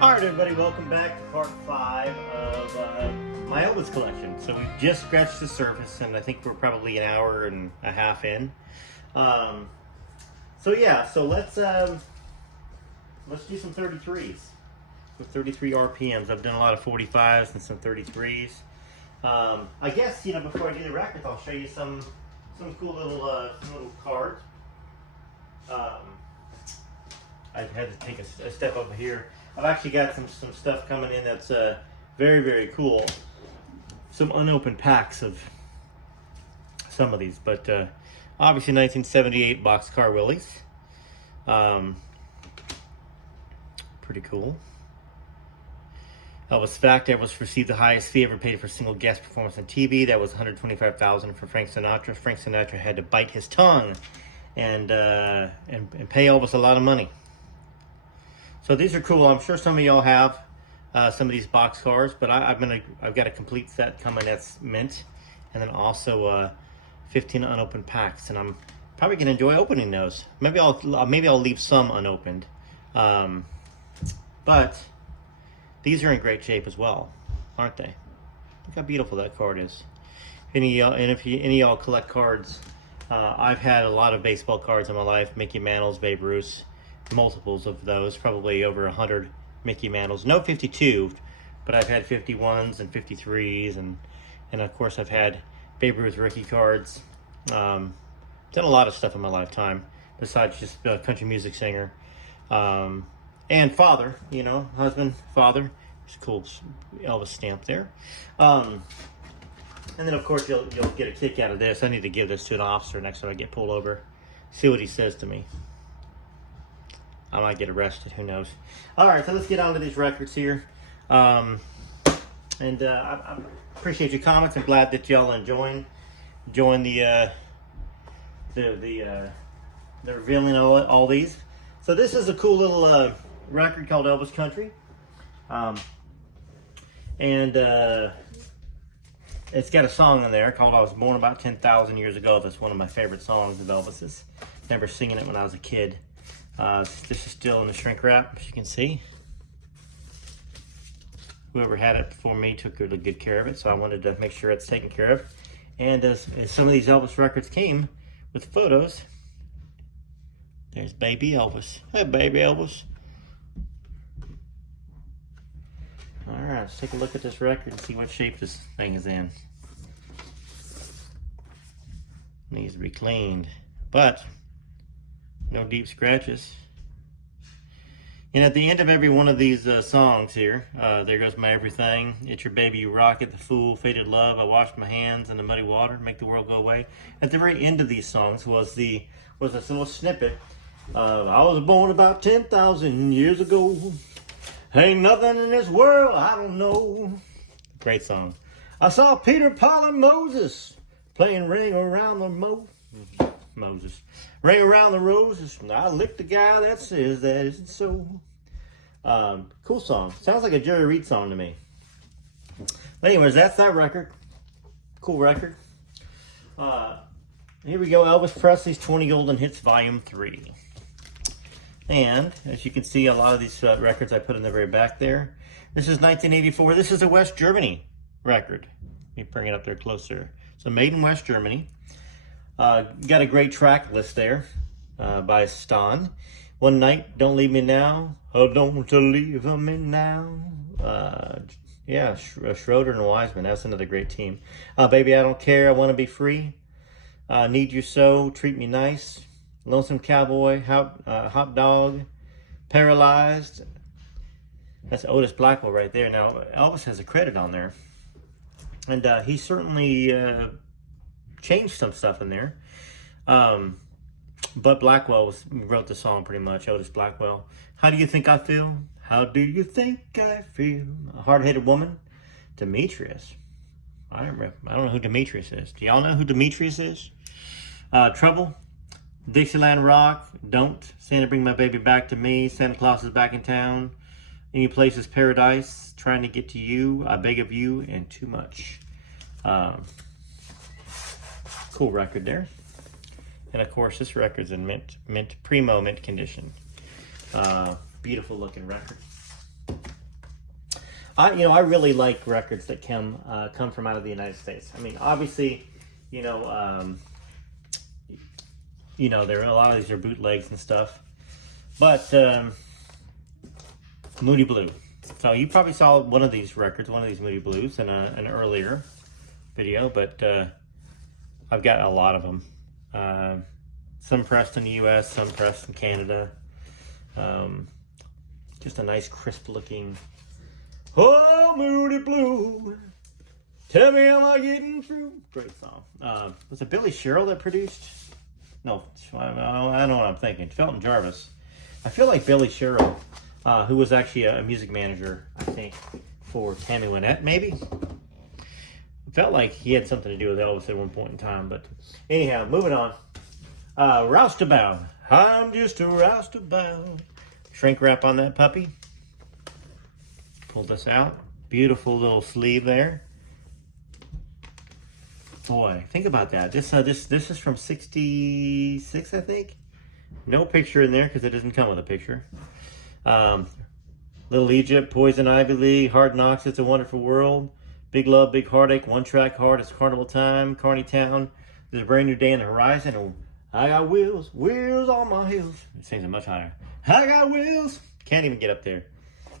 All right, everybody, welcome back to part 5 of my Elvis collection. So we just scratched the surface, and I think we're probably an hour and a half in. So let's do some 33s with 33 RPMs. I've done a lot of 45s and some 33s. I guess before I do the records, I'll show you some cool little cards. I had to take a step over here. I've actually got some stuff coming in that's very, very cool. Some unopened packs of some of these, but obviously 1978 Boxcar Willies. Pretty cool. Elvis fact: Elvis received the highest fee ever paid for a single guest performance on TV. That was $125,000 for Frank Sinatra. Frank Sinatra had to bite his tongue and pay Elvis a lot of money. So these are cool. I'm sure some of y'all have some of these box cars, but I've got a complete set coming that's mint, and then also 15 unopened packs, and I'm probably gonna enjoy opening those. Maybe I'll leave some unopened, but these are in great shape as well, aren't they? Look how beautiful that card is. If any of y'all collect cards, I've had a lot of baseball cards in my life: Mickey Mantles, Babe Ruth. Multiples of those, probably over 100 Mickey Mantles. No 52, but I've had 51s and 53s, and of course I've had Babe Ruth rookie cards. Done a lot of stuff in my lifetime besides just country music singer, and father. Husband, father. It's a cool Elvis stamp there. And then of course you'll get a kick out of this. I need to give this to an officer next time I get pulled over. See what he says to me. I might get arrested, who knows. Alright, so let's get on to these records here. I appreciate your comments. I'm glad that y'all enjoying the revealing all these. So this is a cool little record called Elvis Country. It's got a song in there called I Was Born About 10,000 Years Ago. That's one of my favorite songs of Elvis's. Remember singing it when I was a kid. This is still in the shrink wrap, as you can see. Whoever had it before me took really good care of it, so I wanted to make sure it's taken care of. And as some of these Elvis records came with photos, there's baby Elvis. Hey, baby Elvis. All right, let's take a look at this record and see what shape this thing is in. Needs to be cleaned, but no deep scratches. And at the end of every one of these songs here, There Goes My Everything, It's Your Baby You Rock It, The Fool, Faded Love, I Washed My Hands in the Muddy Water, Make the World Go Away. At the very end of these songs was this little snippet of I was born about 10,000 years ago. Ain't nothing in this world I don't know. Great song. I saw Peter, Paul, and Moses playing Ring Around the Moses. Ring around the roses. I licked the guy that says that isn't so. Cool song. Sounds like a Jerry Reed song to me. But anyways, that's that record. Cool record. Here we go. Elvis Presley's 20 Golden Hits Volume 3. And as you can see, a lot of these records I put in the very back there. This is 1984. This is a West Germany record. Let me bring it up there closer. So made in West Germany. Got a great track list there by Stan. One Night, Don't Leave Me Now. Oh, don't leave me now. Schroeder and Wiseman. That's another great team. Baby, I Don't Care. I Want to Be Free. Need You So. Treat Me Nice. Lonesome Cowboy. Hot Dog. Paralyzed. That's Otis Blackwell right there. Now, Elvis has a credit on there. And he certainly changed some stuff in there. But Blackwell wrote the song pretty much, Otis Blackwell. How Do You Think I Feel? How do you think I feel? A Hard-Headed Woman. Demetrius. I don't know who Demetrius is. Do y'all know who Demetrius is? Trouble. Dixieland Rock. Don't. Santa Bring My Baby Back to Me. Santa Claus Is Back in Town. Any Place Is Paradise. Trying to Get to You. I Beg of You. And Too Much. Cool record there. And of course, this record's in primo mint condition. Beautiful looking record. I really like records that come from out of the United States. I mean, obviously, there are a lot of these are bootlegs and stuff, but Moody Blue. So you probably saw one of these records, one of these Moody Blues in an earlier video, but I've got a lot of them. Some pressed in the U.S., some pressed in Canada. Just a nice, crisp looking. Oh, Moody Blue, tell me am I getting through? Great song. Was it Billy Sherrill that produced? No, I don't know what I'm thinking. Felton Jarvis. I feel like Billy Sherrill, who was actually a music manager, I think, for Tammy Wynette, maybe? Felt like he had something to do with Elvis at one point in time, but anyhow, moving on. Roustabout. I'm just a roustabout. Shrink wrap on that puppy. Pull this out. Beautiful little sleeve there. Boy, think about that. This is from '66, I think. No picture in there because it doesn't come with a picture. Little Egypt, Poison Ivy League, Hard Knocks, It's a Wonderful World, Big Love, Big Heartache, One Track Heart, It's Carnival Time, Carney Town, There's a Brand New Day on the Horizon, and I got wheels, wheels on my heels. It sings it much higher. I got wheels. Can't even get up there.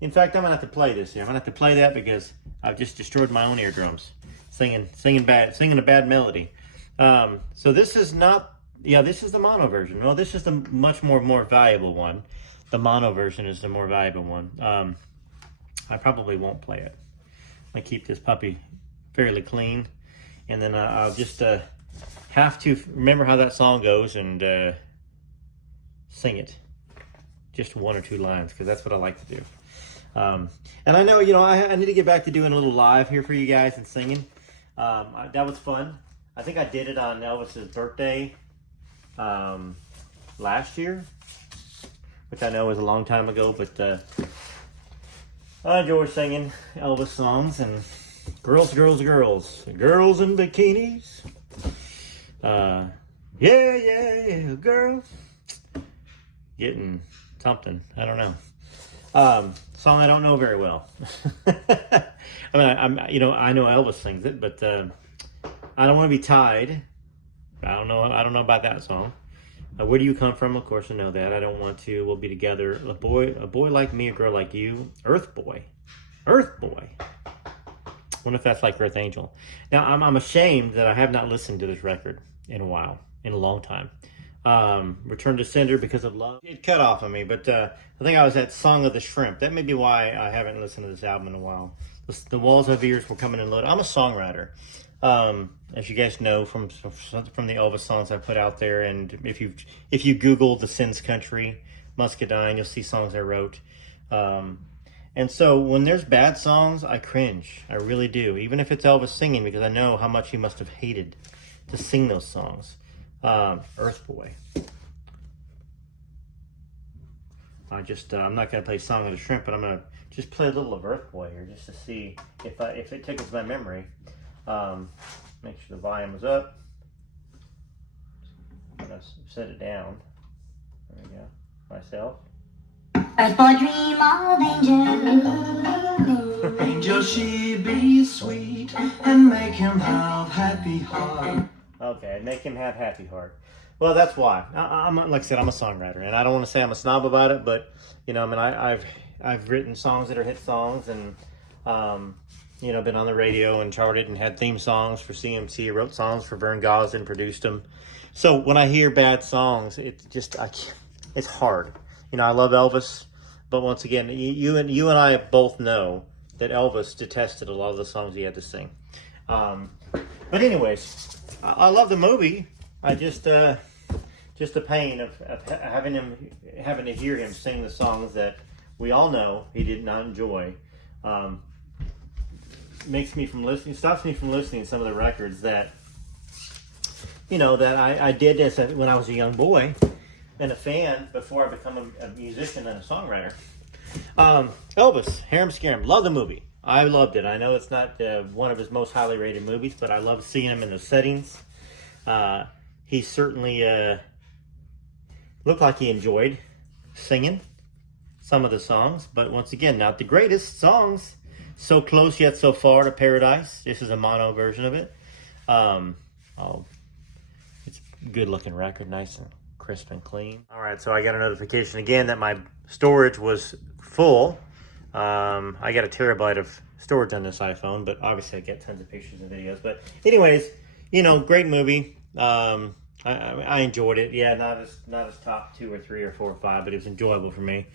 In fact, I'm gonna have to play this here. I'm gonna have to play that because I've just destroyed my own eardrums singing a bad melody. So this is not. Yeah, this is the mono version. No, this is the much more valuable one. The mono version is the more valuable one. I probably won't play it. I keep this puppy fairly clean, and then I'll just have to remember how that song goes and sing it. Just one or two lines, because that's what I like to do. And I know, I need to get back to doing a little live here for you guys and singing. That was fun. I think I did it on Elvis's birthday last year, which I know was a long time ago, but I enjoy singing Elvis songs and girls, girls, girls, girls in bikinis. Yeah, girls. Getting something, I don't know. Song I don't know very well. I mean, I know Elvis sings it, but I don't want to be tied. I don't know about that song. Where do you come from? Of course I know that. I don't want to. We'll be together. A boy like me, a girl like you. Earth Boy. Earth Boy. Wonder if that's like Earth Angel. Now I'm ashamed that I have not listened to this record in a long time. Return to Sender because of love. It cut off on me, but I think I was at Song of the Shrimp. That may be why I haven't listened to this album in a while. The Walls of Ears were coming in loaded. I'm a songwriter. As you guys know from the Elvis songs I put out there, and if you Google the Elvis Country, Muscadine, you'll see songs I wrote. And so when there's bad songs, I cringe. I really do, even if it's Elvis singing, because I know how much he must have hated to sing those songs. Earth Boy. I'm not gonna play Song of the Shrimp, but I'm gonna just play a little of Earth Boy here, just to see if it tickles my memory. Make sure the volume is up. I'm gonna set it down. There we go. Myself. Earth boy dream of angel. Angel, she be sweet and make him have happy heart. Okay, make him have happy heart. Well, that's why. I'm like I said, I'm a songwriter, and I don't want to say I'm a snob about it, but I've written songs that are hit songs, and been on the radio and charted and had theme songs for CMC. I wrote songs for Vern Gosdin, produced them. So when I hear bad songs, it's hard. I love Elvis, but once again, you and I both know that Elvis detested a lot of the songs he had to sing. But anyways, I love the movie. I just the pain of having to hear him sing the songs that we all know he did not enjoy. Stops me from listening to some of the records that I did this when I was a young boy and a fan before I become a musician and a songwriter. Elvis, Harem Scarum, love the movie. I loved it. I know it's not one of his most highly rated movies, but I love seeing him in the settings. He certainly looked like he enjoyed singing some of the songs, but once again, not the greatest songs. So Close Yet So Far to Paradise. This is a mono version of it. It's a good looking record, nice and crisp and clean. All right, so I got a notification again that my storage was full. I got a terabyte of storage on this iPhone, but obviously I get tons of pictures and videos. But anyways, you know, great movie. I enjoyed it. Yeah, not as top 2 or 3 or 4 or 5, but it was enjoyable for me.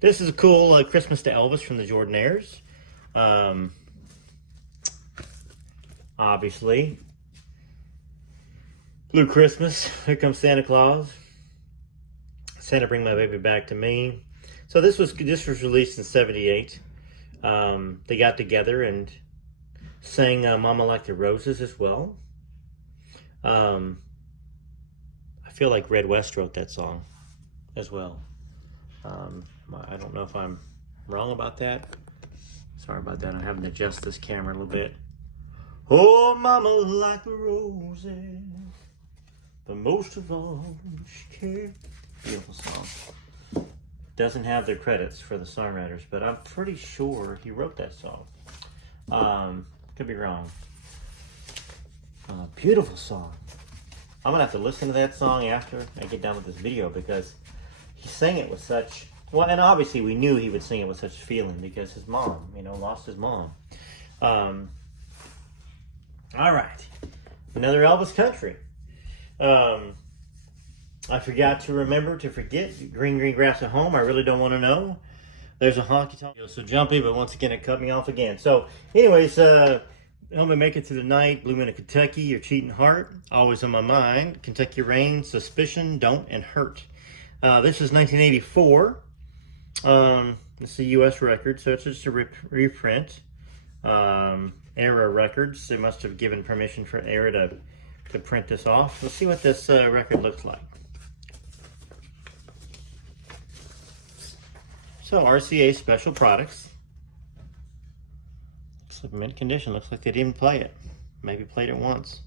This is a cool Christmas to Elvis from the Jordanaires. Obviously, Blue Christmas. Here Comes Santa Claus. Santa Bring My Baby Back to Me. So this was released in '78. They got together and sang "Mama Like the Roses" as well. I feel like Red West wrote that song as well. I don't know if I'm wrong about that. Sorry about that. I'm having to adjust this camera a little bit. Oh, mama like the roses, but most of all she cared. Beautiful song. Doesn't have their credits for the songwriters, but I'm pretty sure he wrote that song. Could be wrong. Beautiful song. I'm gonna have to listen to that song after I get done with this video because he sang it with such, well, and obviously we knew he would sing it with such feeling because his mom, you know, lost his mom. All right, another Elvis Country. I forgot to remember to forget Green Green Grass at Home. I really don't want to know. There's a honky tonk. So jumpy, but once again it cut me off again. So anyways, help me make it through the night. Blue Moon of Kentucky, Your Cheating Heart, Always on My Mind, Kentucky Rain, Suspicion, Don't, and Hurt. This is 1984. It's a U.S. record, so it's just a reprint. Era Records. They must have given permission for Era to print this off. Let's see what this record looks like. So RCA Special Products. Looks like mint condition. Looks like they didn't play it. Maybe played it once.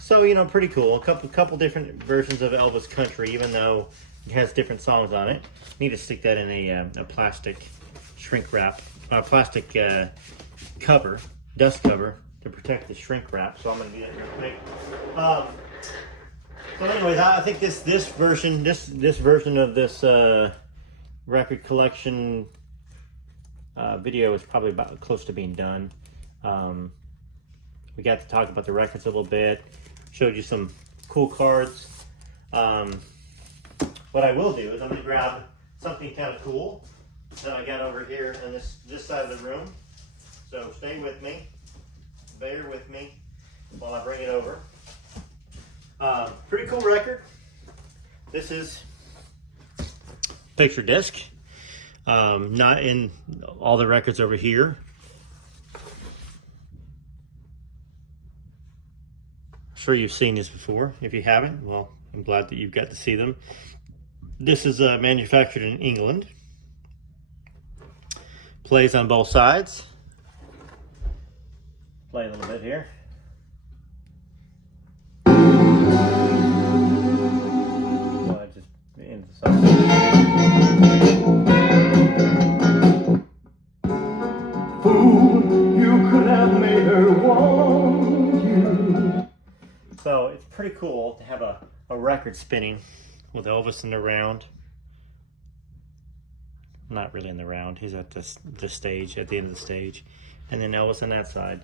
So, you know, pretty cool. A couple different versions of Elvis Country, even though it has different songs on it. Need to stick that in a plastic shrink wrap, plastic cover, dust cover to protect the shrink wrap. So I'm going to do that real quick. So anyways, I think this version of this record collection video is probably about close to being done. We got to talk about the records a little bit. Showed you some cool cards. What I will do is I'm going to grab something kind of cool that I got over here in this side of the room. So stay with me. Bear with me while I bring it over. Pretty cool record. This is picture disc. Not in all the records over here. I'm sure you've seen this before. If you haven't, well, I'm glad that you've got to see them. This is manufactured in England. Plays on both sides. Play a little bit here. So it's pretty cool to have a record spinning with Elvis in the round. Not really in the round. He's at this stage, at the end of the stage. And then Elvis on that side.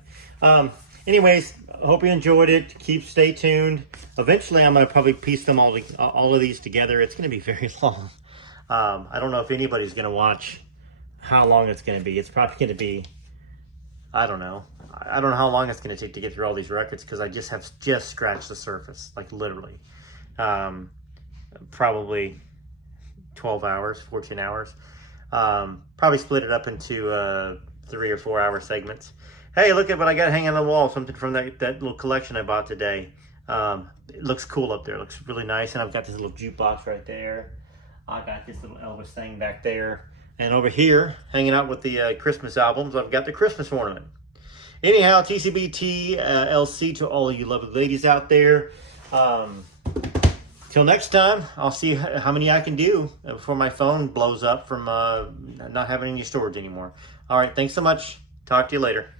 Anyways, I hope you enjoyed it. Stay tuned. Eventually, I'm going to probably piece them all of these together. It's going to be very long. I don't know if anybody's going to watch how long it's going to be. It's probably going to be, I don't know. I don't know how long it's going to take to get through all these records because I just scratched the surface, like literally. Probably 12 hours, 14 hours. Probably split it up into 3 or 4 hour segments. Hey, look at what I got hanging on the wall. Something from that little collection I bought today. It looks cool up there. It looks really nice. And I've got this little jukebox right there. I got this little Elvis thing back there. And over here, hanging out with the Christmas albums, I've got the Christmas ornament. Anyhow, TCBT, LC to all of you lovely ladies out there. Till next time, I'll see how many I can do before my phone blows up from not having any storage anymore. All right, thanks so much. Talk to you later.